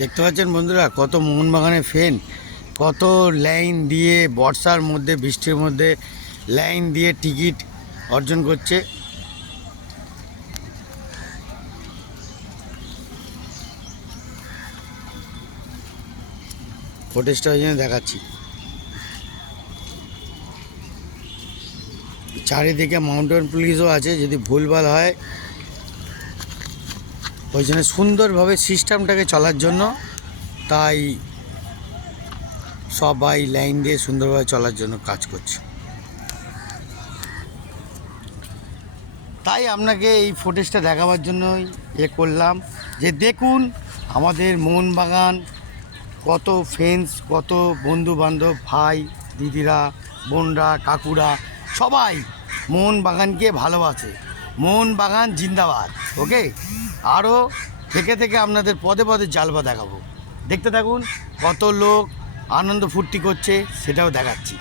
দেখতে পাচ্ছেন বন্ধুরা, কত মোহনবাগানের ফ্যান, কত লাইন দিয়ে বর্ষার মধ্যে বৃষ্টির মধ্যে লাইন দিয়ে টিকিট অর্জন করছে। ফুটেজটা ওই জন্য দেখাচ্ছি। চারিদিকে মাউন্টেন পুলিশও আছে, যদি ভুলভাল হয় ওই জন্য সুন্দরভাবে সিস্টেমটাকে চলার জন্য, তাই সবাই লাইন দিয়ে সুন্দরভাবে চলার জন্য কাজ করছে। তাই আপনাকে এই ফুটেজটা দেখাবার জন্যই করলাম যে দেখুন আমাদের মোহনবাগান, কত ফ্রেন্ডস, কত বন্ধু বান্ধব, ভাই দিদিরা, বোনরা, কাকুরা সবাই মোহনবাগানকে ভালোবাসে। মোহনবাগান জিন্দাবাদ। ওকে, আরও থেকে থেকে আপনাদের পদে পদে জালবা দেখাবো। দেখতে থাকুন কত লোক আনন্দ ফুর্তি করছে, সেটাও দেখাচ্ছি।